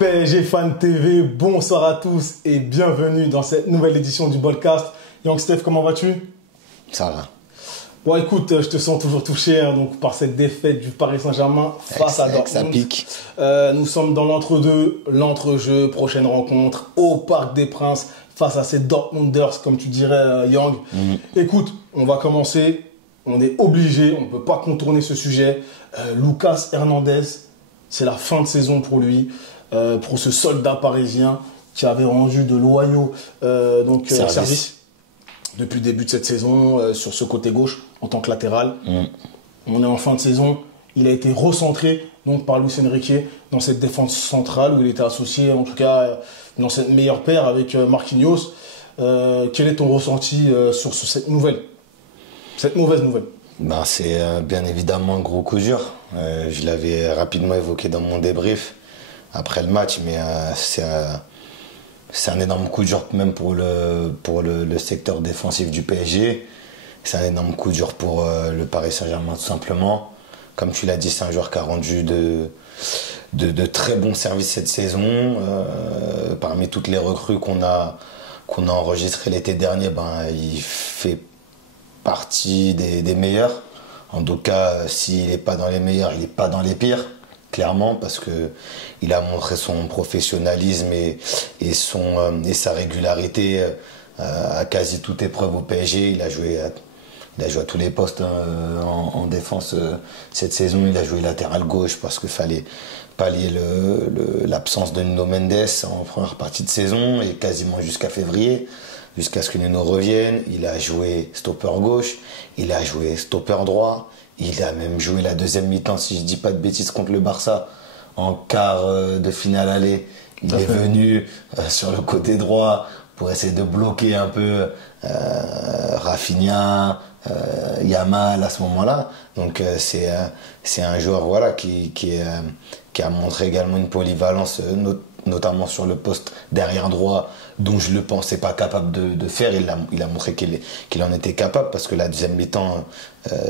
PSG Fan TV, bonsoir à tous et bienvenue dans cette nouvelle édition du Ballcast. Young Steph, comment vas-tu? Ça va. Bon, écoute, je te sens toujours touché donc, par cette défaite du Paris Saint-Germain face à Dortmund. Ça pique. Nous sommes dans l'entre-deux, l'entre-jeu, prochaine rencontre au Parc des Princes face à ces Dortmunders, comme tu dirais, Young. Écoute, on va commencer. On est obligé, on ne peut pas contourner ce sujet. Lucas Hernandez, c'est la fin de saison pour lui, pour ce soldat parisien qui avait rendu de loyaux service depuis le début de cette saison sur ce côté gauche en tant que latéral. On est en fin de saison. Il a été recentré donc, par Luis Enrique dans cette défense centrale où il était associé, en tout cas, dans cette meilleure paire avec Marquinhos. Quel est ton ressenti sur cette mauvaise nouvelle? C'est bien évidemment un gros coup dur. Je l'avais rapidement évoqué dans mon débrief après le match, mais c'est un énorme coup dur même pour le secteur défensif du PSG. C'est un énorme coup dur pour le Paris Saint-Germain tout simplement. Comme tu l'as dit, c'est un joueur qui a rendu de très bons services cette saison. Parmi toutes les recrues qu'on a enregistrées l'été dernier, il fait partie des meilleurs. En tout cas, s'il n'est pas dans les meilleurs, il n'est pas dans les pires, clairement, parce qu'il a montré son professionnalisme et sa régularité à quasi toute épreuve au PSG. Il a joué à tous les postes en défense cette saison. Il a joué latéral gauche parce qu'il fallait pallier l'absence de Nuno Mendes en première partie de saison et quasiment jusqu'à février. Jusqu'à ce que Nuno revienne, il a joué stopper gauche, il a joué stopper droit, il a même joué la deuxième mi-temps, si je ne dis pas de bêtises, contre le Barça, en quart de finale aller. Il est venu sur le côté droit pour essayer de bloquer un peu Rafinha, Yamal à ce moment-là. Donc c'est un joueur qui a montré également une polyvalence, notamment sur le poste derrière droit, dont je le pensais pas capable de faire. Il a montré qu'il en était capable, parce que la deuxième mi-temps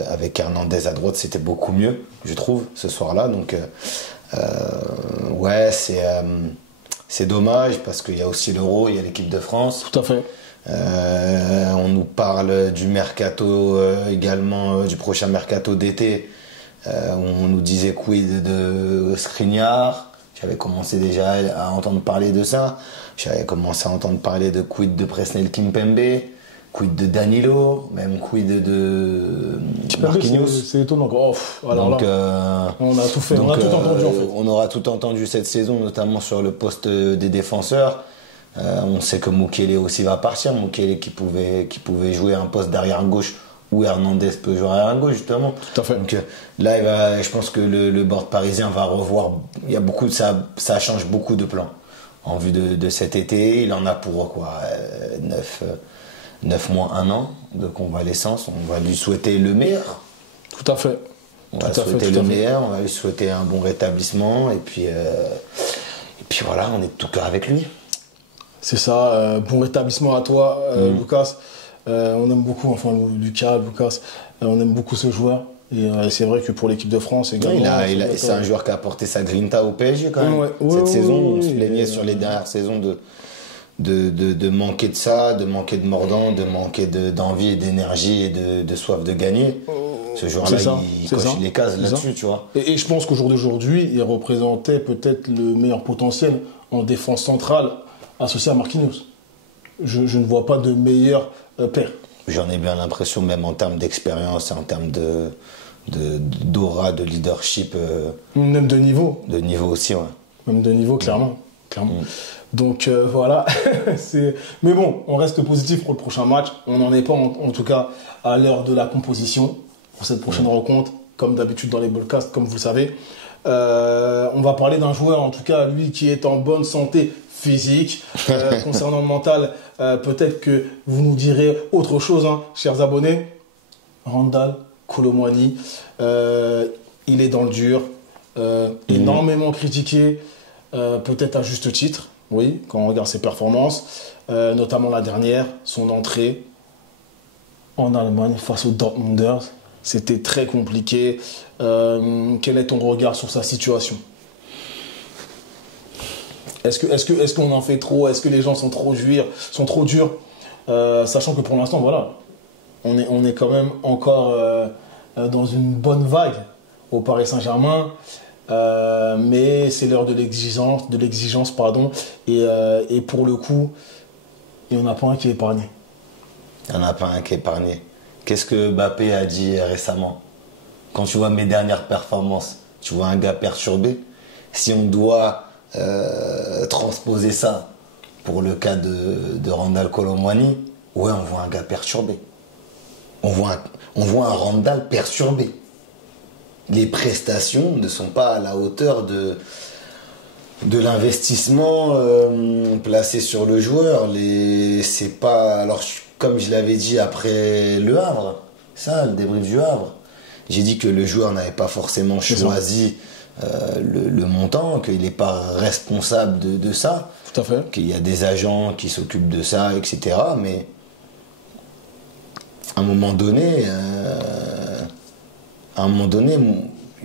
avec Hernandez à droite, c'était beaucoup mieux, je trouve, ce soir-là. Donc c'est dommage, parce qu'il y a aussi l'Euro, il y a l'équipe de France. Tout à fait. On nous parle du mercato également, du prochain mercato d'été. On nous disait quid de Skriniar. J'avais commencé déjà à entendre parler de ça. J'avais commencé à entendre parler de quid de Presnel Kimpembe, quid de Danilo, même quid de Marquinhos. C'est étonnant. Alors donc, on a tout fait, on a tout entendu en fait. On aura tout entendu cette saison, notamment sur le poste des défenseurs. On sait que Mukiele aussi va partir. Mukiele qui pouvait jouer un poste d'arrière gauche, où Hernandez peut jouer arrière gauche justement. Tout à fait. Donc là, je pense que le board parisien va revoir. Il y a ça change beaucoup de plans en vue de cet été. Il en a pour 9 mois, 1 an de convalescence. On va lui souhaiter le meilleur. Tout à fait. On va lui souhaiter le meilleur. On va lui souhaiter un bon rétablissement. Et puis voilà, on est de tout cœur avec lui. C'est ça. Bon rétablissement à toi, Lucas. On aime beaucoup, Lucas, on aime beaucoup ce joueur. Et c'est vrai que pour l'équipe de France également. C'est un joueur qui a apporté sa grinta au PSG quand même. Cette saison, on se plaignait sur les dernières saisons de manquer de ça, de manquer de mordant, de manquer d'envie et d'énergie et de soif de gagner. Ce joueur-là, il coche les cases là-dessus, tu vois. Et je pense qu'au jour d'aujourd'hui, il représentait peut-être le meilleur potentiel en défense centrale associé à Marquinhos. Je ne vois pas de meilleur paire. J'en ai bien l'impression, même en termes d'expérience et en termes d'aura, de leadership. Même de niveau. De niveau aussi, ouais. Même de niveau, clairement. Donc voilà. Mais bon, on reste positif pour le prochain match. On n'en est pas, en tout cas, à l'heure de la composition pour cette prochaine rencontre, comme d'habitude dans les Ballcasts, comme vous le savez. On va parler d'un joueur, en tout cas, lui, qui est en bonne santé physique. Concernant le mental, peut-être que vous nous direz autre chose, chers abonnés. Randal Kolo Muani, il est dans le dur, énormément critiqué, peut-être à juste titre, oui, quand on regarde ses performances, notamment la dernière, son entrée en Allemagne face aux Dortmunders. C'était très compliqué. Quel est ton regard sur sa situation ? Est-ce qu'on en fait trop? Est-ce que les gens sont trop durs? Sachant que pour l'instant, voilà, on est quand même encore dans une bonne vague au Paris Saint-Germain. Mais c'est l'heure de l'exigence, pardon. Et pour le coup, il n'y en a pas un qui est épargné. Il n'y en a pas un qui est épargné. Qu'est-ce que Mbappé a dit récemment? Quand tu vois mes dernières performances, tu vois un gars perturbé. Si on doit transposer ça pour le cas de Randal Kolo Muani, ouais, on voit un gars perturbé. On voit un Randal perturbé. Les prestations ne sont pas à la hauteur de l'investissement placé sur le joueur. C'est pas, alors, comme je l'avais dit après Le Havre, ça, le débrief du Havre, j'ai dit que le joueur n'avait pas forcément choisi le montant, qu'il n'est pas responsable de ça. Tout à fait. Qu'il y a des agents qui s'occupent de ça, etc. Mais à un moment donné,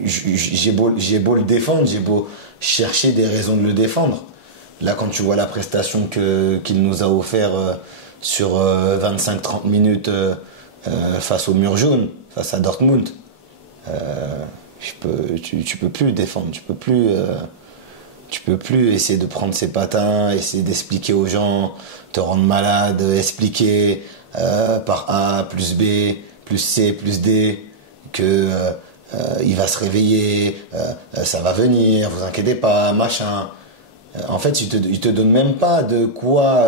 j'ai beau le défendre, j'ai beau chercher des raisons de le défendre. Là, quand tu vois la prestation qu'il nous a offert sur 25-30 minutes face au mur jaune, face à Dortmund, tu peux plus le défendre, tu peux plus essayer de prendre ses patins, essayer d'expliquer aux gens, te rendre malade, expliquer par A plus B plus C plus D que il va se réveiller, ça va venir, vous inquiétez pas, machin. En fait, il te donne même pas de quoi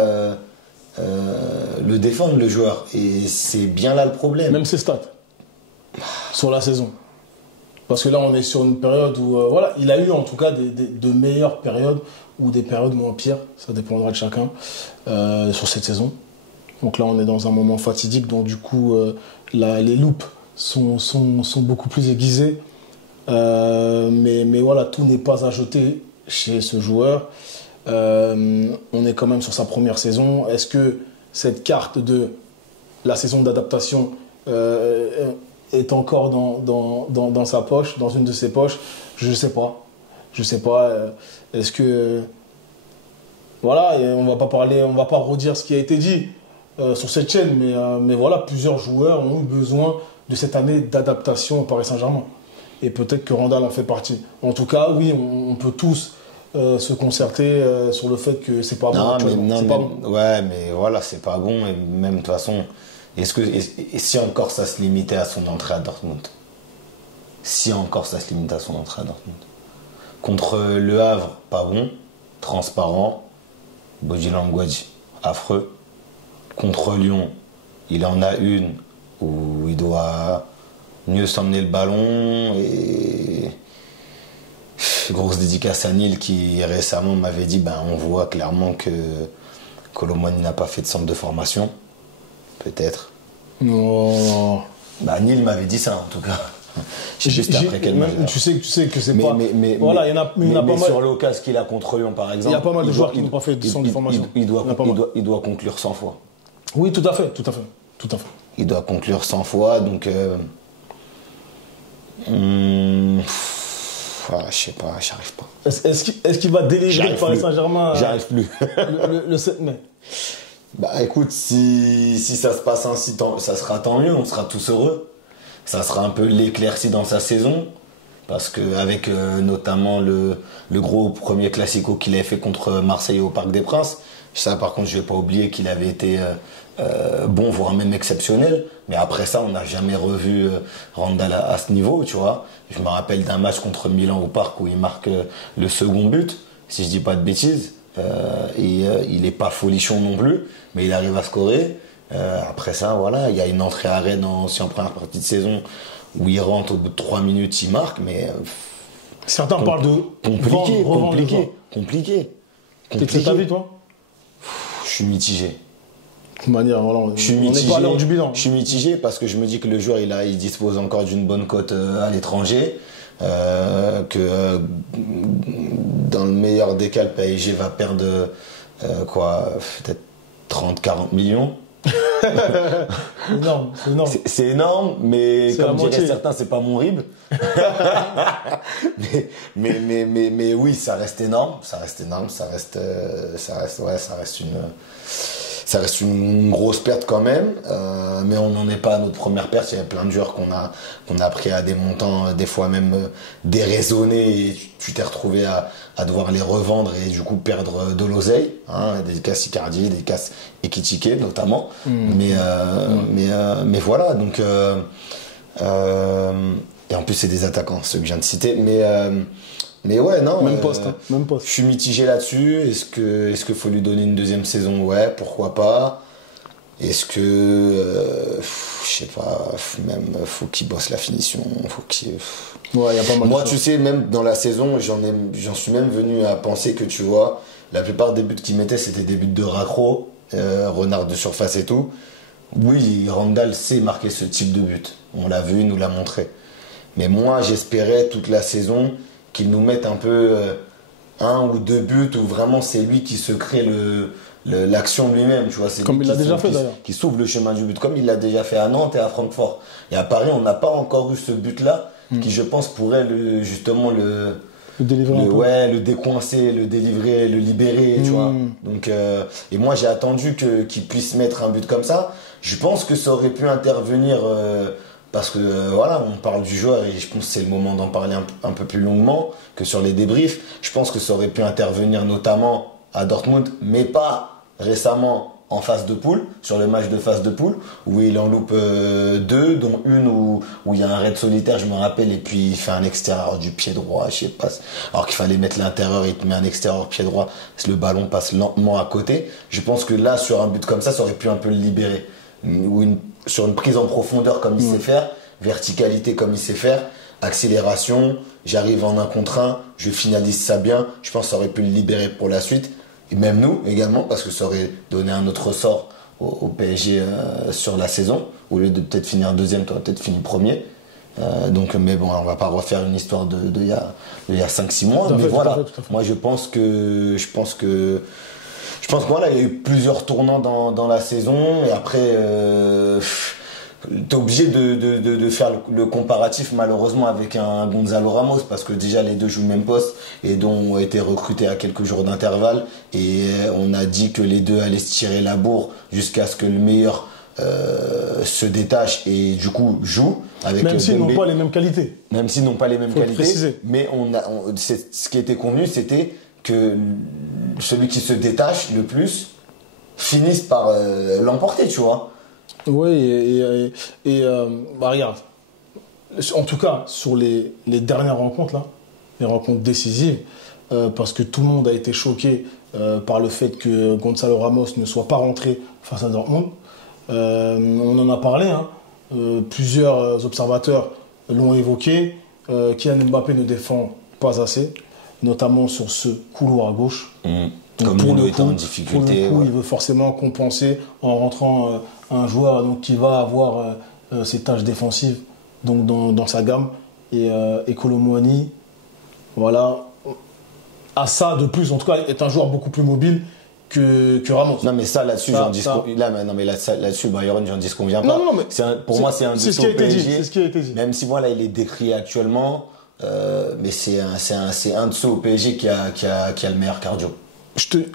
le défendre, le joueur. Et c'est bien là le problème. Même ses stats sur la saison. Parce que là, on est sur une période où, voilà, il a eu en tout cas de meilleures périodes ou des périodes moins pires. Ça dépendra de chacun sur cette saison. Donc là, on est dans un moment fatidique. Donc du coup, les loupes sont beaucoup plus aiguisées. Mais voilà, tout n'est pas à jeter chez ce joueur. On est quand même sur sa première saison. Est-ce que cette carte de la saison d'adaptation est encore dans sa poche, dans une de ses poches? Je sais pas. Est-ce que voilà, et on va pas redire ce qui a été dit sur cette chaîne, mais voilà, plusieurs joueurs ont eu besoin de cette année d'adaptation au Paris Saint-Germain. Et peut-être que Randal en fait partie. En tout cas, oui, on peut tous se concerter sur le fait que c'est pas bon. Bon. Ouais, mais voilà, c'est pas bon. Et même de toute façon, et si encore ça se limitait à son entrée à Dortmund? Si encore ça se limitait à son entrée à Dortmund. Contre Le Havre, pas bon, transparent, body language affreux. Contre Lyon, il en a une où il doit mieux s'emmener le ballon. Et grosse dédicace à Nil qui récemment m'avait dit on voit clairement que Kolo Muani n'a pas fait de centre de formation. Peut-être. Non. Nil m'avait dit ça en tout cas. Je sais pas après quel match. Tu sais que c'est pas. Voilà, il y en a pas mal. Sur l'occasion qu'il a contre Lyon par exemple. Il y a pas mal de joueurs qui n'ont pas fait de centre de formation. Il doit conclure 100 fois. Oui, tout à fait. Il doit conclure 100 fois, donc je sais pas, j'arrive pas. Est-ce qu'il va délivrer le Paris Saint-Germain? J'arrive plus. le 7 mai. Écoute, si ça se passe ainsi, ça sera tant mieux, on sera tous heureux. Ça sera un peu l'éclaircie dans sa saison, parce qu'avec notamment le gros premier classico qu'il avait fait contre Marseille au Parc des Princes, ça par contre je vais pas oublier qu'il avait été bon, voire même exceptionnel, mais après ça on n'a jamais revu Randal à ce niveau, tu vois. Je me rappelle d'un match contre Milan au Parc où il marque le second but, si je dis pas de bêtises, et il est pas folichon non plus, mais il arrive à scorer. Après ça, voilà, il y a une entrée à Rennes en première partie de saison où il rentre au bout de 3 minutes, il marque, mais certains parlent de compliqué. Qu'est-ce que t'as vu, toi? Je suis mitigé. De toute manière, voilà, on n'est pas à l'heure du bilan. Je suis mitigé parce que je me dis que le joueur il dispose encore d'une bonne cote à l'étranger, que dans le meilleur des cas, le PSG va perdre peut-être 30-40 millions. C'est énorme, c'est énorme. C'est énorme, mais C'est la comme diraient moitié. certains, c'est pas mon rib. mais oui, ça reste énorme, ça reste énorme, ça reste une grosse perte quand même. Mais on n'en est pas à notre première perte. Il y a plein de joueurs qu'on a pris à des montants, des fois même déraisonnés, et tu t'es retrouvé à devoir les revendre et du coup perdre de l'oseille, hein, des cas Icardi, des cas Ekitike notamment. Mais voilà, donc et en plus c'est des attaquants ceux que je viens de citer, mais ouais, non, Même poste, hein, même poste. je suis mitigé là-dessus. Est-ce qu'il faut lui donner une deuxième saison? Ouais, pourquoi pas. Est-ce que je sais pas, même faut qu'il bosse la finition, faut qu'il Ouais, y a pas mal moi, de tu choses. sais, même dans la saison, j'en suis même venu à penser que, tu vois, la plupart des buts qu'il mettait, c'était des buts de raccro, renard de surface et tout. Oui, Randall sait marquer ce type de but. On l'a vu, il nous l'a montré. Mais moi, j'espérais toute la saison qu'il nous mette un peu un ou deux buts où vraiment c'est lui qui se crée l'action lui-même, tu vois. C'est Comme lui il l'a qui déjà fait, d'ailleurs. qui s'ouvre le chemin du but, comme il l'a déjà fait à Nantes et à Francfort. Et à Paris, on n'a pas encore eu ce but-là, qui je pense pourrait justement Le délivrer un peu. ouais, le décoincer, le délivrer, le libérer, tu vois. Donc, et moi j'ai attendu qu'il puisse mettre un but comme ça. Je pense que ça aurait pu intervenir parce que voilà, on parle du joueur et je pense que c'est le moment d'en parler un peu plus longuement que sur les débriefs. Je pense que ça aurait pu intervenir notamment à Dortmund, mais pas récemment en phase de poule, sur le match de phase de poule, où il en loupe deux, dont une où il y a un raid solitaire, je me rappelle, et puis il fait un extérieur du pied droit, je sais pas. Alors qu'il fallait mettre l'intérieur, il te met un extérieur pied droit, le ballon passe lentement à côté. Je pense que là, sur un but comme ça aurait pu un peu le libérer. Ou sur une prise en profondeur comme il sait faire, verticalité comme il sait faire, accélération, j'arrive en 1 contre 1, je finalise ça bien, je pense que ça aurait pu le libérer pour la suite. Et même nous également, parce que ça aurait donné un autre sort au PSG sur la saison. Au lieu de peut-être finir deuxième, tu aurais peut-être fini premier. Donc, mais bon, on va pas refaire une histoire il y a 5-6 mois. Mais voilà, tout à fait. moi je pense que voilà, il y a eu plusieurs tournants dans la saison. Et après, t'es obligé de faire le comparatif malheureusement avec un Gonzalo Ramos, parce que déjà les deux jouent le même poste et dont ont été recrutés à quelques jours d'intervalle, et on a dit que les deux allaient se tirer la bourre jusqu'à ce que le meilleur se détache et du coup joue avec Même s'ils n'ont Dembélé. pas les mêmes qualités. Même s'ils n'ont pas les mêmes Faut le qualités, préciser. mais ce qui était convenu, c'était que celui qui se détache le plus finisse par l'emporter, tu vois. Oui, bah regarde, en tout cas sur les dernières rencontres là, les rencontres décisives, parce que tout le monde a été choqué par le fait que Gonzalo Ramos ne soit pas rentré face à Dortmund. On en a parlé, hein. Plusieurs observateurs l'ont évoqué. Kylian Mbappé ne défend pas assez, notamment sur ce couloir à gauche. Donc, Comme Nuno est en difficulté. pour le coup, Ouais. il veut forcément compenser en rentrant un joueur donc, qui va avoir ses tâches défensives donc, dans sa gamme. Et Kolo Muani, voilà, à ça de plus, en tout cas, est un joueur beaucoup plus mobile que Ramos. Non mais ça là-dessus Ça, j'en dis ça. là-dessus Bayern j'en dis ce qu'on vient pas. Non, mais pour moi c'est un c'est ce dossier qui a au été dit. PSG. C'est ce qui a été dit. Même si voilà il est décrié actuellement, mais c'est un de ceux au PSG qui a le meilleur cardio.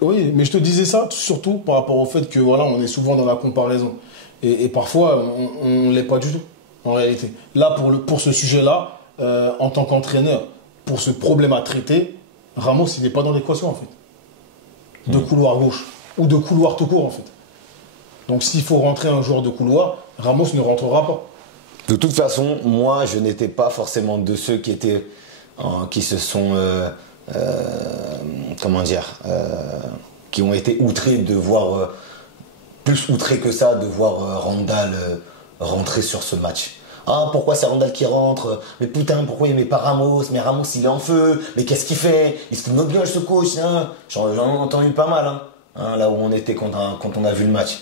Oui, mais je te disais ça surtout par rapport au fait que voilà, on est souvent dans la comparaison. Et parfois, on ne l'est pas du tout, en réalité. Là, pour ce sujet-là, en tant qu'entraîneur, pour ce problème à traiter, Ramos, il n'est pas dans l'équation, en fait. De couloir gauche. Ou de couloir tout court, en fait. Donc, s'il faut rentrer un joueur de couloir, Ramos ne rentrera pas. De toute façon, moi je n'étais pas forcément de ceux qui se sont comment dire, qui ont été outrés de voir, plus outrés que ça, de voir Randall rentrer sur ce match. Ah, pourquoi c'est Randall qui rentre? Mais putain, pourquoi il met pas Ramos? Mais Ramos, il est en feu. Mais qu'est-ce qu'il fait? Il se moque bien, ce coach. Hein, j'en ai entendu pas mal, hein, là où on était quand on a vu le match.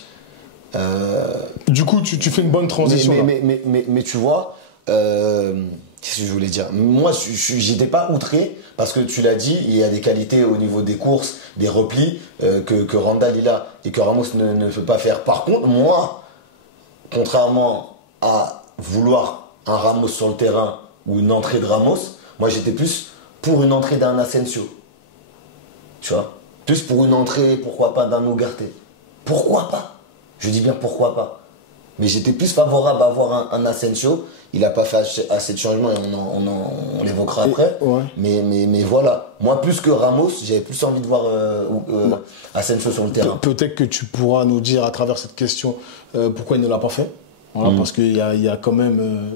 Du coup, tu fais une bonne transition. là. Mais tu vois, qu'est-ce que je voulais dire? Moi, j'étais pas outré parce que tu l'as dit, il y a des qualités au niveau des courses, des replis que Randall il a et que Ramos ne peut pas faire. Par contre, moi, contrairement à vouloir un Ramos sur le terrain ou une entrée de Ramos, moi j'étais plus pour une entrée d'un Asensio. Tu vois? Plus pour une entrée, pourquoi pas, d'un Ugarte. Pourquoi pas? Je dis bien pourquoi pas. Mais j'étais plus favorable à avoir un Asensio. Il n'a pas fait assez de changements et on l'évoquera après. Ouais. Mais voilà. Moi, plus que Ramos, j'avais plus envie de voir Asensio sur le terrain. Peut-être que tu pourras nous dire à travers cette question pourquoi il ne l'a pas fait. Voilà, parce qu'il y a quand même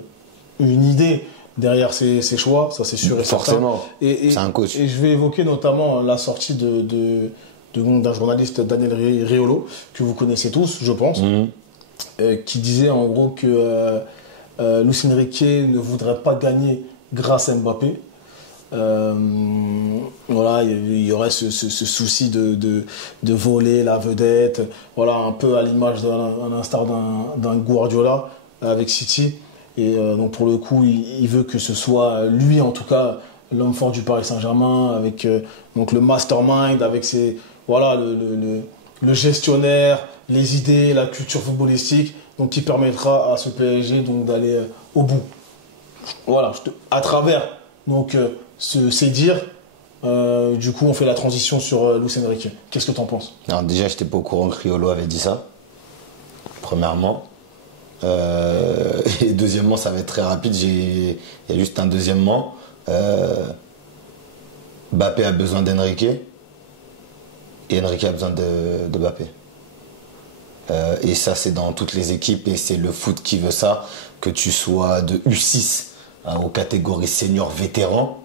une idée derrière ses choix, ça c'est sûr et Forcément, certain. c'est un coach. Et je vais évoquer notamment la sortie d'un journaliste, Daniel Riolo, que vous connaissez tous, je pense, qui disait en gros que Luis Enrique ne voudrait pas gagner grâce à Mbappé. Voilà, il y aurait ce souci de voler la vedette, voilà, un peu à l'image à l'instar d'un Guardiola avec City. Et donc pour le coup, il veut que ce soit lui, en tout cas, l'homme fort du Paris Saint-Germain, avec donc le mastermind, avec voilà, le gestionnaire, les idées, la culture footballistique, donc qui permettra à ce PSG donc d'aller au bout. Voilà, à travers donc ces dires, du coup, on fait la transition sur Luis Enrique. Qu'est-ce que tu en penses? Alors déjà, j'étais pas au courant que Riolo avait dit ça. Premièrement. Et deuxièmement, ça va être très rapide. Il y a juste un deuxièmement. Mbappé a besoin d'Enrique et Enrique a besoin de Mbappé. Et ça, c'est dans toutes les équipes et c'est le foot qui veut ça. Que tu sois de U6 aux catégories senior vétéran,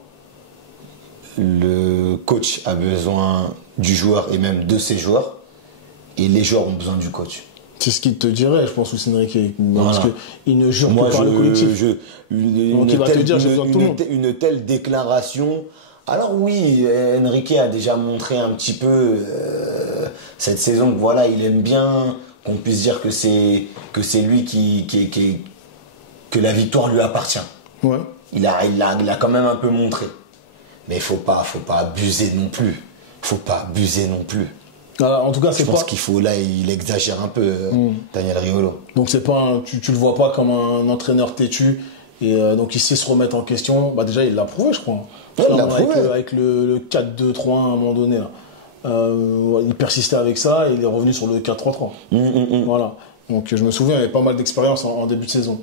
le coach a besoin du joueur et même de ses joueurs et les joueurs ont besoin du coach. C'est ce qu'il te dirait, je pense, Luis Enrique. Voilà. Parce qu'il ne jure que par le collectif. Donc il va te dire, j'ai besoin de tout le monde. Une telle déclaration. Alors oui, Enrique a déjà montré un petit peu cette saison que voilà, il aime bien qu'on puisse dire que c'est lui que la victoire lui appartient. Ouais. Il a quand même un peu montré. Mais il faut pas abuser non plus. Faut pas abuser non plus. Alors, en tout cas, je pense qu'il faut, là, il exagère un peu, Daniel Riolo. Donc, c'est pas tu le vois pas comme un entraîneur têtu. Et donc, il sait se remettre en question. Bah, déjà, il l'a prouvé, je crois. Ouais, il l'a prouvé. Avec le 4-2-3-1 à un moment donné. Là. Il persistait avec ça et il est revenu sur le 4-3-3. Voilà. Donc, je me souviens, il y avait pas mal d'expérience en début de saison.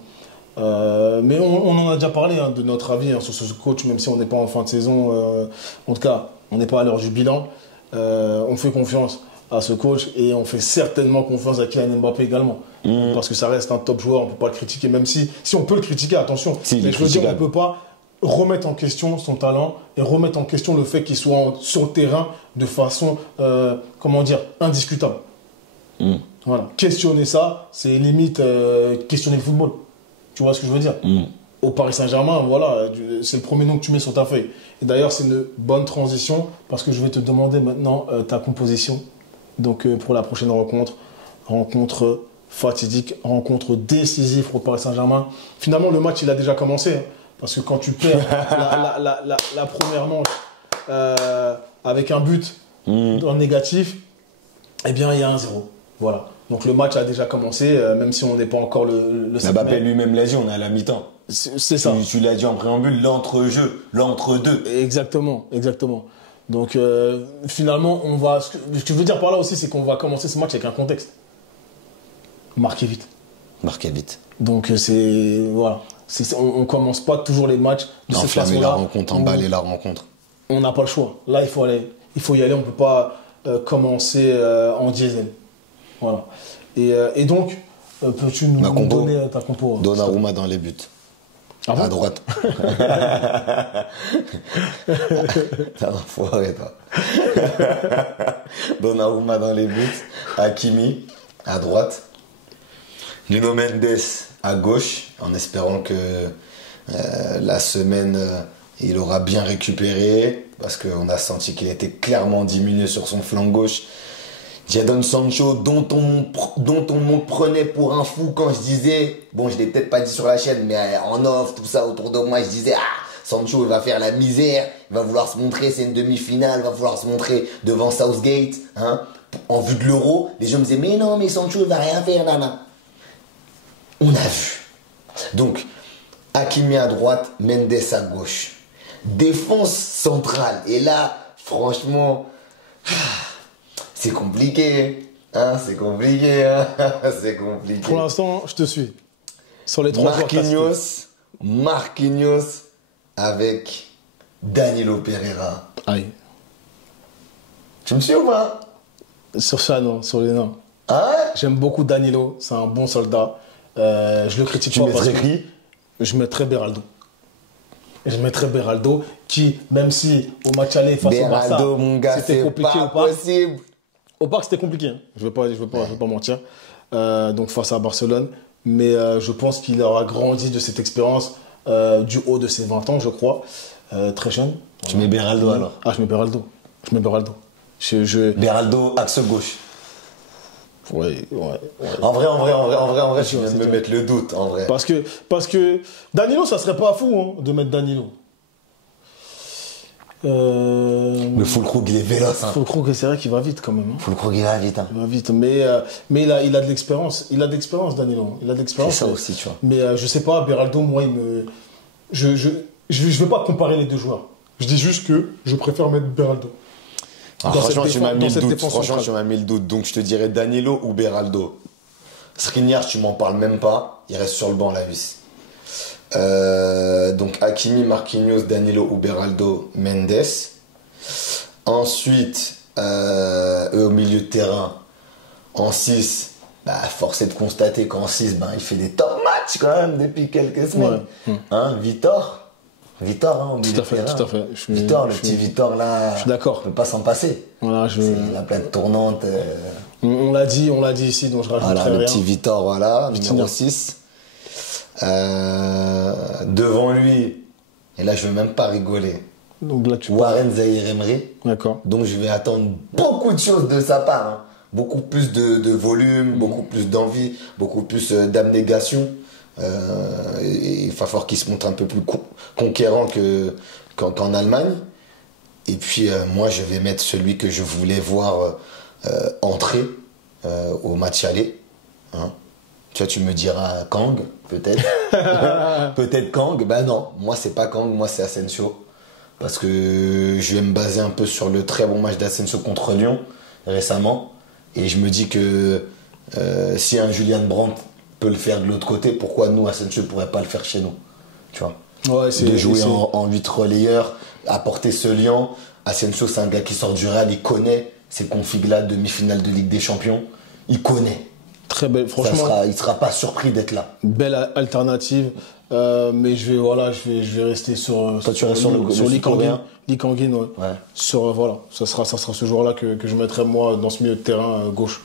Mais on en a déjà parlé de notre avis sur ce coach, même si on n'est pas en fin de saison. En tout cas, on n'est pas à l'heure du bilan. On fait confiance à ce coach et on fait certainement confiance à Kylian Mbappé également. Parce que ça reste un top joueur, on ne peut pas le critiquer, même si on peut le critiquer, attention. Mais je veux dire, on ne peut pas remettre en question son talent et remettre en question le fait qu'il soit sur le terrain de façon, indiscutable. Voilà. Questionner ça, c'est limite questionner le football. Tu vois ce que je veux dire? Au Paris Saint-Germain, voilà, c'est le premier nom que tu mets sur ta feuille. Et d'ailleurs, c'est une bonne transition parce que je vais te demander maintenant ta composition. Donc, pour la prochaine rencontre fatidique, rencontre décisive pour le Paris Saint-Germain. Finalement, le match, il a déjà commencé. Parce que quand tu perds la première manche avec un but en négatif, eh bien, il y a 1-0. Voilà. Donc, le match a déjà commencé, même si on n'est pas encore le Mbappé lui-même l'a dit, on est à la mi-temps. C'est ça. Tu l'as dit en préambule, l'entre-jeu, l'entre-deux. Exactement. Donc finalement, ce que je veux dire par là aussi, c'est qu'on va commencer ce match avec un contexte. Marquez vite. Donc voilà. On commence pas toujours les matchs de cette façon-là. Enflammer la rencontre, emballer la rencontre. On n'a pas le choix. Là, il faut y aller. On peut pas commencer en diesel. Voilà. Et donc, peux-tu nous donner ta compo? Donnarumma dans les buts. Ah bon? À droite. T'as l'enfoiré, toi. Donnarumma dans les buts. Hakimi à droite. Nuno Mendes à gauche, en espérant que la semaine, il aura bien récupéré, parce qu'on a senti qu'il était clairement diminué sur son flanc gauche. Jadon Sancho, dont on me prenait pour un fou quand je disais, bon, je l'ai peut-être pas dit sur la chaîne, mais en off, tout ça autour de moi, je disais, Sancho, il va faire la misère, il va vouloir se montrer, c'est une demi-finale, il va vouloir se montrer devant Southgate, en vue de l'Euro. Les gens me disaient, mais non, mais Sancho, il va rien faire, nana. Donc, Hakimi à droite, Mendes à gauche. Défense centrale. Et là, franchement, c'est compliqué. Hein, c'est compliqué. Hein, c'est compliqué. Pour l'instant, je te suis. Sur les 3 joueurs Marquinhos avec Danilo Pereira. Aïe. Tu me suis ou pas? Sur ça, non. Sur les nains. Ah ouais? J'aime beaucoup Danilo. C'est un bon soldat. Je le critique Tu pas parce mettrais que qui? je mettrais Beraldo. Je mettrais Beraldo qui, même si au match aller face au Barça, Beraldo, mon gars, c'était c'est compliqué pas au parc. possible. Au parc, c'était compliqué. Hein. Je ne vais pas mentir. Donc face à Barcelone. Mais je pense qu'il aura grandi de cette expérience du haut de ses 20 ans, je crois. Très jeune. Tu mets Beraldo alors? Ah, je mets Beraldo. Beraldo, axe gauche. Ouais. En vrai, tu viens de c'est me dur. mettre le doute, en vrai. Parce que Danilo, ça serait pas fou hein, de mettre Danilo. Le Fulkrug, il est véloce. Hein. Faut le croire que c'est vrai qu'il va vite quand même. Hein. Fulkrug, il va vite. Hein. Il va vite, mais il a de l'expérience. Il a de l'expérience, Danilo. Il a de l'expérience. C'est ça aussi, tu vois. Mais je sais pas, Beraldo, moi, je vais pas comparer les deux joueurs. Je dis juste que je préfère mettre Beraldo. Ah, Dans franchement, cette tu m'as mis défense- le dans cette doute. défense Franchement, centrale. tu m'as mis le doute. Donc, je te dirais Danilo ou Beraldo. Skriniar, tu m'en parles même pas. Il reste sur le banc, la vis. Donc, Hakimi, Marquinhos, Danilo ou Beraldo, Mendes. Ensuite, eux au milieu de terrain, en 6, force est de constater qu'en 6, il fait des top matchs quand même depuis quelques semaines. Ouais. Hein, Vitor, hein, au milieu Tout à de fait, terrain. tout à fait. Vitor, le petit Vitor là, je suis d'accord. on peut pas s'en passer. Voilà, C'est la plaque tournante. on l'a dit ici, donc je rajouterai Voilà, le rien. petit Vitor, voilà, numéro Vitinha. 6. Devant lui, et là je veux même pas rigoler, Donc là, tu Warren Zaïre-Emery. D'accord. Donc je vais attendre beaucoup de choses de sa part. Hein. Beaucoup plus de volume, beaucoup plus d'envie, beaucoup plus d'abnégation. Et il va falloir qu'il se montre un peu plus conquérant qu'en Allemagne. Et puis moi je vais mettre celui que je voulais voir entrer au match aller. Hein. Tu vois, tu me diras Kang, peut-être. Peut-être Kang. Ben non, moi c'est pas Kang, moi c'est Asensio. Parce que je vais me baser un peu sur le très bon match d'Asensio contre Lyon récemment. Et je me dis que si un Julian Brandt peut le faire de l'autre côté, pourquoi nous, Asensio, ne pourrait pas le faire chez nous? Tu vois, Ouais, de jouer en 8 relayeurs, apporter ce lien. Asensio, c'est un gars qui sort du Real, il connaît ces configs-là, demi-finale de Ligue des Champions. Il connaît. Très belle, franchement. Il ne sera pas surpris d'être là. Belle alternative. Mais je vais rester sur Toi, tu restes sur le Lee sud-coréen. Kangin, ouais. Ouais. Sur voilà, ça sera ce joueur-là que je mettrai moi dans ce milieu de terrain gauche.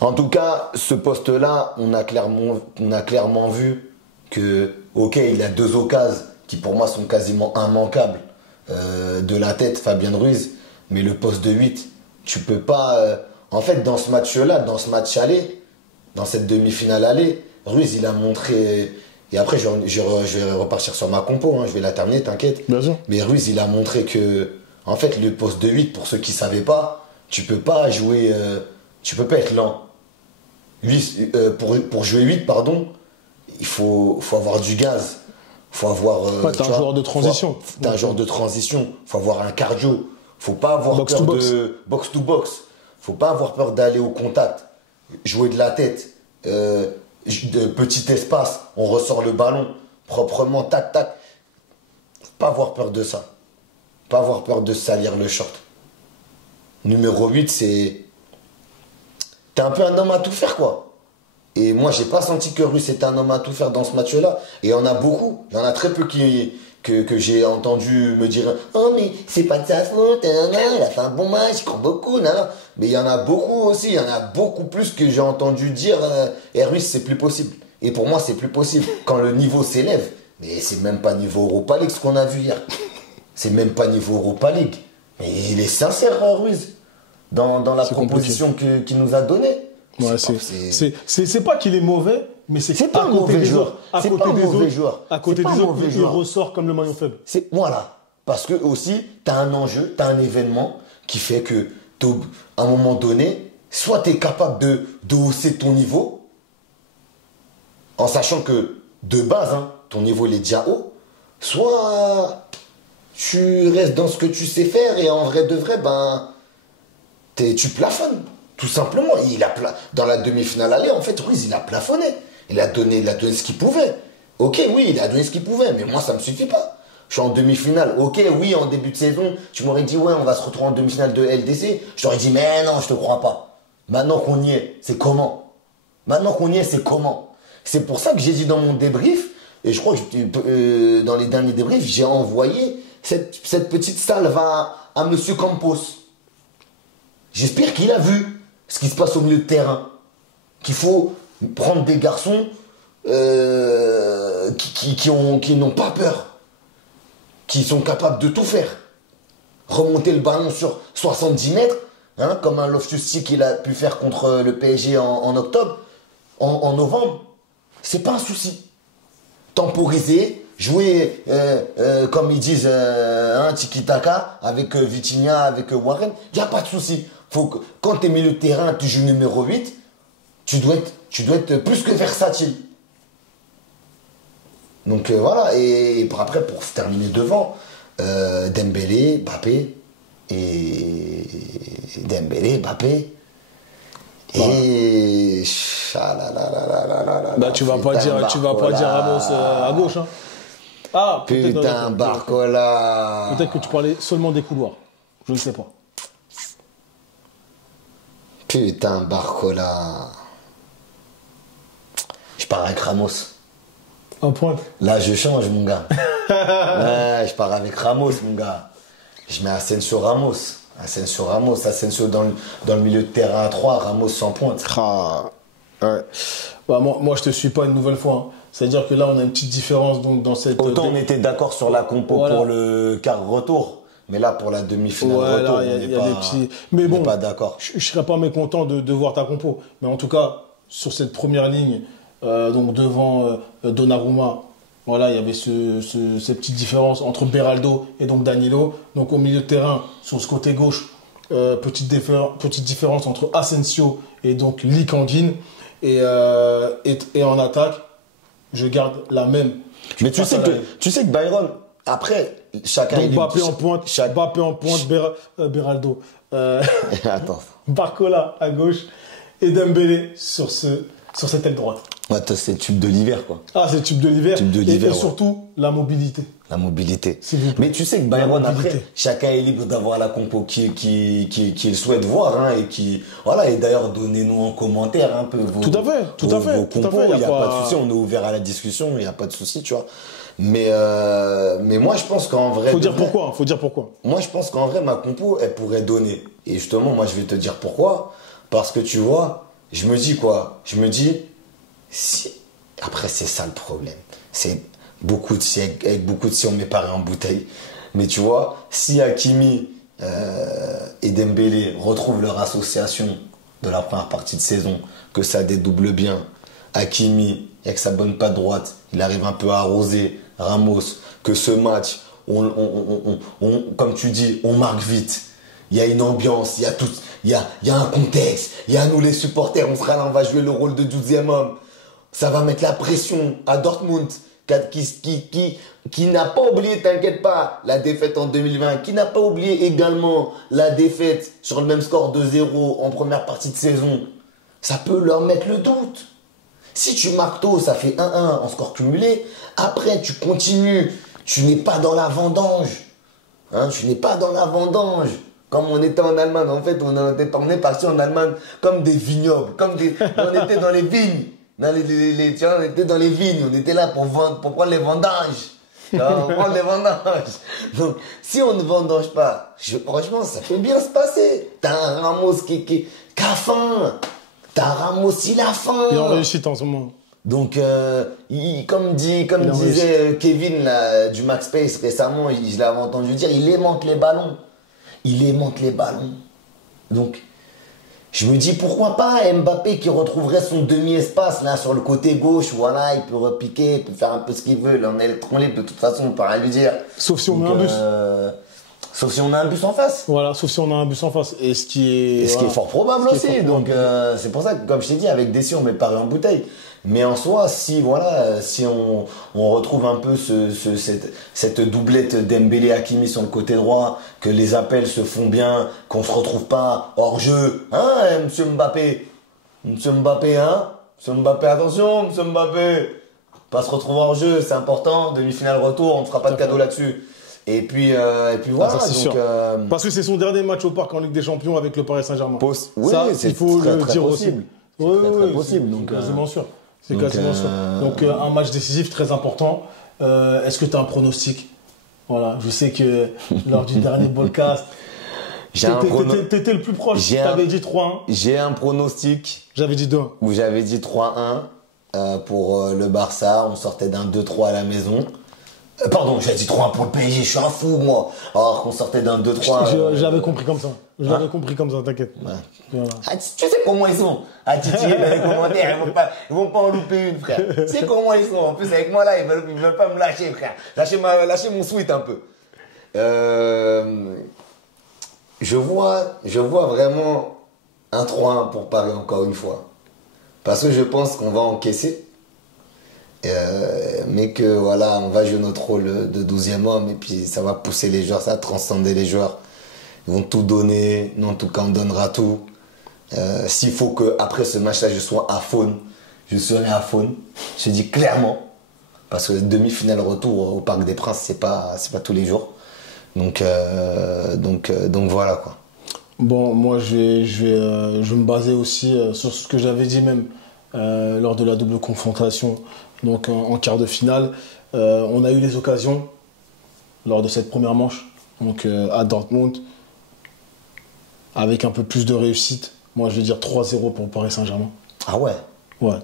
En tout cas, ce poste-là, on a clairement vu que, ok, il a 2 occasions qui pour moi sont quasiment immanquables de la tête, Fabien Ruiz, mais le poste de 8, tu peux pas. En fait, dans ce match-là, dans ce match aller, dans cette demi-finale aller, Ruiz, il a montré. Et après, je vais repartir sur ma compo, hein, je vais la terminer, t'inquiète. Bien sûr. Mais Ruiz, il a montré que, en fait, le poste de 8, pour ceux qui ne savaient pas, tu peux pas jouer. Tu peux pas être lent. Pour jouer 8, pardon, il faut avoir du gaz. Faut avoir. Ouais, t'es un joueur de transition. T'es un joueur de transition. Faut avoir un cardio. Faut pas avoir Box peur to box. de box to box. Faut pas avoir peur d'aller au contact. Jouer de la tête. De petit espace. On ressort le ballon proprement. Tac, tac. Faut pas avoir peur de ça. Pas avoir peur de salir le short. Numéro 8, c'est. T'es un peu un homme à tout faire, quoi. Et moi, j'ai pas senti que Ruiz était un homme à tout faire dans ce match-là. Et il y en a beaucoup. Il y en a très peu que j'ai entendu me dire « Oh, mais c'est pas de sa faute, il a fait un bon match, il croit beaucoup, nan. » Mais il y en a beaucoup aussi. Il y en a beaucoup plus que j'ai entendu dire « Et Ruiz, c'est plus possible. » Et pour moi, c'est plus possible. Quand le niveau s'élève, mais c'est même pas niveau Europa League ce qu'on a vu hier. C'est même pas niveau Europa League. Mais il est sincère, Ruiz, dans la proposition qu'il nous a donnée. Ouais, c'est pas qu'il est mauvais, mais c'est pas un mauvais joueur. À C'est côté pas un des mauvais autres, joueur. à côté C'est pas des un autres, mauvais il joueur. ressort comme le maillon faible. Voilà. Parce que aussi, tu as un enjeu, tu as un événement qui fait que, à un moment donné, soit tu es capable de hausser ton niveau, en sachant que de base, hein, ton niveau il est déjà haut, soit tu restes dans ce que tu sais faire et en vrai de vrai, ben, tu plafonnes. Tout simplement. Dans la demi-finale aller, en fait, Ruiz, il a plafonné. Il a donné ce qu'il pouvait. Ok, oui, il a donné ce qu'il pouvait, mais moi, ça me suffit pas. Je suis en demi-finale. Ok, oui, en début de saison, tu m'aurais dit, ouais, on va se retrouver en demi-finale de LDC. Je t'aurais dit, mais non, je te crois pas. Maintenant qu'on y est, c'est comment? Maintenant qu'on y est, c'est comment? C'est pour ça que j'ai dit dans mon débrief, et je crois que dans les derniers débriefs, j'ai envoyé cette petite salve à Monsieur Campos. J'espère qu'il a vu ce qui se passe au milieu de terrain. Qu'il faut prendre des garçons qui n'ont pas peur. Qui sont capables de tout faire. Remonter le ballon sur 70 mètres, hein, comme un Loftus-Cheek qu'il a pu faire contre le PSG en octobre, en novembre. C'est pas un souci. Temporiser, jouer, comme ils disent, un tiki-taka avec Vitinha, avec Warren, il n'y a pas de souci. Quand tu es milieu de terrain, tu joues numéro 8, tu dois être plus que versatile. Donc voilà, et après, pour terminer devant, Dembélé, Mbappé, et Dembélé, Mbappé, et... Bah tu vas pas dire Ramos à gauche, hein. Ah, putain, Barcola. Peut-être que tu parlais seulement des couloirs. Je ne sais pas. Putain, Barcola. Je pars avec Ramos. Un point. Là, je change, mon gars. Ouais, je pars avec Ramos, mon gars. Je mets Asensio Ramos. Asensio dans le milieu de terrain à 3, Ramos sans pointe. Ah, ouais. Bah, moi, je te suis pas une nouvelle fois, hein. C'est-à-dire que là, on a une petite différence donc, dans cette... Autant on était d'accord sur la compo voilà. Pour le quart retour, mais là, pour la demi-finale retour, on n'est pas, des petits... mais bon, pas d'accord. Je ne serais pas mécontent de voir ta compo. Mais en tout cas, sur cette première ligne, donc devant Donnarumma, voilà, il y avait ces petites différences entre Beraldo et donc Danilo. Donc au milieu de terrain, sur ce côté gauche, petite différence entre Asensio et donc Lee Kang-in. Et en attaque, je garde la même. Mais tu sais que Byron, après, chacun... Donc Mbappé en pointe, Beraldo. Attends. Barcola à gauche et Dembélé sur cette aile droite. Ouais, c'est le tube de l'hiver, quoi. Ah, c'est le tube de l'hiver. Et surtout, la mobilité. La mobilité. Mais tu sais que Byron, après, chacun est libre d'avoir la compo qu'il souhaite voir, hein, et qui, voilà, et d'ailleurs, donnez-nous en commentaire un peu vos compos. Il n'y a pas de souci, on est ouvert à la discussion, il n'y a pas de souci, tu vois. Mais moi, je pense qu'en vrai. Faut dire pourquoi. Moi, je pense qu'en vrai, ma compo, elle pourrait donner. Et justement, moi, je vais te dire pourquoi. Parce que tu vois, je me dis quoi? Je me dis, si. Après, c'est ça le problème. C'est beaucoup de si, avec beaucoup de si, on met pareil en bouteille. Mais tu vois, si Hakimi et Dembélé retrouvent leur association de la première partie de saison, que ça dédouble bien, Hakimi, avec sa bonne patte droite, il arrive un peu à arroser Ramos, que ce match, comme tu dis, on marque vite. Il y a une ambiance, il y a un contexte. Il y a nous les supporters, on sera là, on va jouer le rôle de 12e homme. Ça va mettre la pression à Dortmund, qui n'a pas oublié, t'inquiète pas, la défaite en 2020, qui n'a pas oublié également la défaite sur le même score de 0 en première partie de saison. Ça peut leur mettre le doute. Si tu marques tôt, ça fait 1-1 en score cumulé. Après, tu continues. Tu n'es pas dans la vendange. Hein, tu n'es pas dans la vendange. Comme on était en Allemagne. En fait, on est parti en Allemagne comme des vignobles. On était dans les vignes. Tu vois, on était dans les vignes. On était là pour prendre les vendanges. Pour prendre les vendanges. Donc, si on ne vendange pas, franchement, ça peut bien se passer. T'as un Ramos qui a faim. T'as Ramos, il a faim. Il est en réussite en ce moment. Donc, comme disait Kevin là, du Max Space récemment, je l'avais entendu dire, il aimante les ballons. Donc, je me dis, pourquoi pas Mbappé qui retrouverait son demi-espace là sur le côté gauche, voilà, il peut repiquer, il peut faire un peu ce qu'il veut, là, on est électron libre, de toute façon, on peut rien lui dire. Sauf si on a un bus. Sauf si on a un bus en face. Voilà, sauf si on a un bus en face. Et ce qui est fort probable aussi. Donc, c'est pour ça que, comme je t'ai dit, avec Dessy, on met pareil en bouteille. Mais en soi, si voilà, si on retrouve un peu cette doublette Dembélé-Hakimi sur le côté droit, que les appels se font bien, qu'on se retrouve pas hors jeu, hein, Monsieur Mbappé, hein, Monsieur Mbappé, attention, Monsieur Mbappé, pas se retrouver hors jeu, c'est important. Demi-finale retour, on ne fera pas de cadeau là-dessus. Et puis voilà. Ça, c'est sûr. Parce que c'est son dernier match au parc en Ligue des Champions avec le Paris Saint-Germain. Oui, ça, c'est il faut très, le très dire possible. aussi. C'est très possible. C'est quasiment sûr. C'est quasiment sûr. Donc un match décisif très important. Est-ce que tu as un pronostic? Voilà, je sais que lors du dernier podcast, t'étais le plus proche. T'avais dit 3-1. J'ai un pronostic. J'avais dit 2-1. Où j'avais dit 3-1 pour le Barça. On sortait d'un 2-3 à la maison. Pardon, j'ai dit 3-1 pour le PSG, je suis un fou, moi. Alors qu'on sortait d'un 2-3. J'avais compris comme ça. J'avais compris comme ça, t'inquiète. Ouais. Voilà. Ah, tu sais comment ils sont. À titiller dans les commentaires, ils vont pas en louper une, frère. Tu sais comment ils sont. En plus, avec moi, là, ils veulent pas me lâcher, frère. Lâchez mon sweat un peu. Je vois vraiment un 3-1 pour Paris, encore une fois. Parce que je pense qu'on va encaisser. Mais que voilà, on va jouer notre rôle de 12e homme et puis ça va pousser les joueurs, ça va transcender les joueurs. Ils vont tout donner, nous en tout cas on donnera tout. S'il faut qu'après ce match-là je sois à faune, je serai à faune. Je dis clairement, parce que demi-finale retour au Parc des Princes, c'est pas tous les jours. Donc voilà quoi. Bon, moi je vais me baser aussi sur ce que j'avais dit même lors de la double confrontation. Donc en quart de finale, on a eu les occasions lors de cette première manche, donc à Dortmund, avec un peu plus de réussite. Moi, je vais dire 3-0 pour Paris Saint-Germain. Ah ouais. Ouais.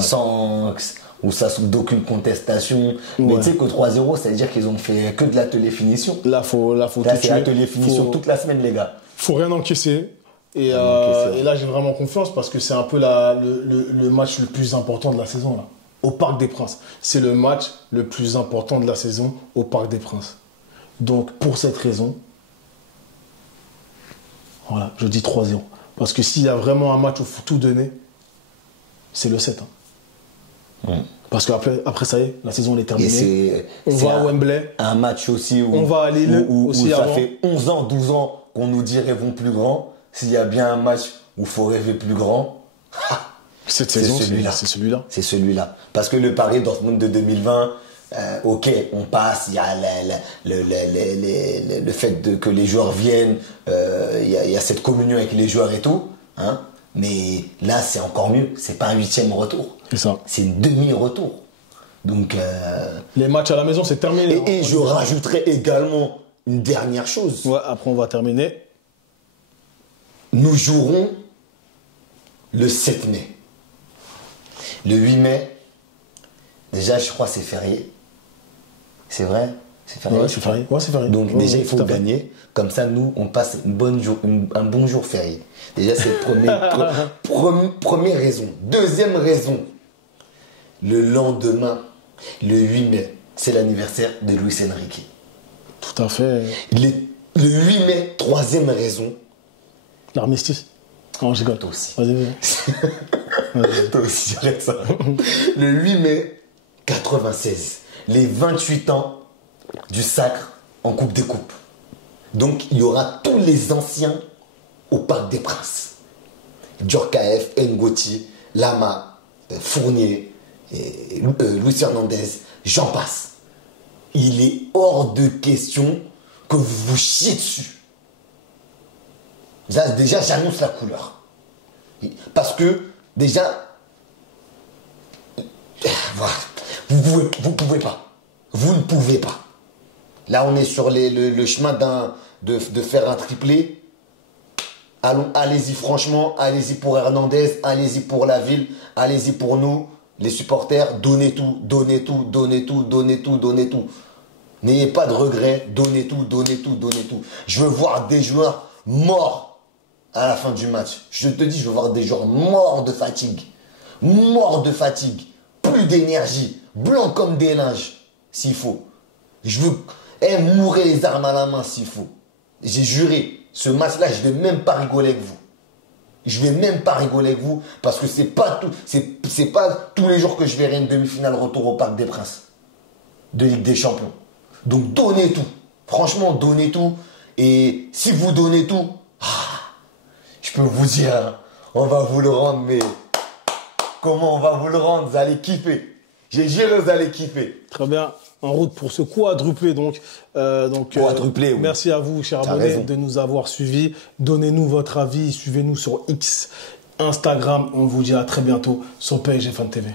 Sans ou ça souffre d'aucune contestation. Ouais. Mais tu sais que 3-0, ça veut dire qu'ils ont fait que de l'atelier finition. Là, faut c'est atelier finition toute la semaine, les gars. Faut rien encaisser. Et là, j'ai vraiment confiance parce que c'est un peu le match le plus important de la saison là. Au Parc des Princes. C'est le match le plus important de la saison au Parc des Princes. Donc, pour cette raison, voilà, je dis 3-0. Parce que s'il y a vraiment un match où il faut tout donner, c'est le 7. Hein. Ouais. Parce qu'après, ça y est, la saison elle est terminée. On va à Wembley. Un match aussi où, on va à Lille aussi où ça fait 11 ans, 12 ans qu'on nous dit rêvons plus grand. S'il y a bien un match où il faut rêver plus grand, cette saison, c'est celui-là. C'est celui-là. Parce que le Paris Dortmund de 2020, ok, on passe, il y a le fait que les joueurs viennent, il y a cette communion avec les joueurs et tout, hein. Mais là, c'est encore mieux. C'est pas un 8e retour. C'est ça. C'est une demi-retour. Donc les matchs à la maison, c'est terminé. Et je rajouterai également une dernière chose. Ouais, après on va terminer. Nous jouerons le 7 mai. Le 8 mai, déjà, je crois que c'est férié. C'est vrai? C'est férié? Ouais, c'est férié. Ouais, c'est férié. Donc, déjà, il faut gagner. Comme ça, nous, on passe un bon jour férié. Déjà, c'est première raison. Deuxième raison, le lendemain, le 8 mai, c'est l'anniversaire de Luis Enrique. Tout à fait. Le 8 mai, troisième raison. L'armistice. Oh, je rigole. Toi aussi. Vas-y. Toi aussi, j'arrête ça. Le 8 mai 96, les 28 ans du sacre en Coupe des Coupes. Donc, il y aura tous les anciens au Parc des Princes. Djorkaeff, Ngoti, Lama, Fournier, Luis Hernandez, j'en passe. Il est hors de question que vous vous chiez dessus. Déjà, j'annonce la couleur. Parce que, déjà, voilà, vous pouvez pas. Vous ne pouvez pas. Là, on est sur le chemin de faire un triplé. Allez-y franchement, allez-y pour Hernandez, allez-y pour la ville, allez-y pour nous, les supporters, donnez tout, donnez tout, donnez tout, donnez tout, donnez tout. N'ayez pas de regrets, donnez tout, donnez tout, donnez tout. Je veux voir des joueurs morts à la fin du match. Je te dis, je veux voir des joueurs morts de fatigue. Morts de fatigue. Plus d'énergie. Blancs comme des linges, s'il faut. Je veux mourir les armes à la main, s'il faut. J'ai juré, ce match-là, je ne vais même pas rigoler avec vous. Je vais même pas rigoler avec vous parce que c'est pas tous les jours que je verrai une demi-finale retour au Parc des Princes de Ligue des Champions. Donc donnez tout. Franchement, donnez tout. Et si vous donnez tout, je peux vous dire, hein, on va vous le rendre, mais comment on va vous le rendre? Vous allez kiffer. J'ai juré, vous allez kiffer. Très bien. En route pour ce quadruplé, donc. Quadruplé, oui. Merci à vous, chers abonnés, de nous avoir suivis. Donnez-nous votre avis. Suivez-nous sur X, Instagram. On vous dit à très bientôt sur PSG Fan TV.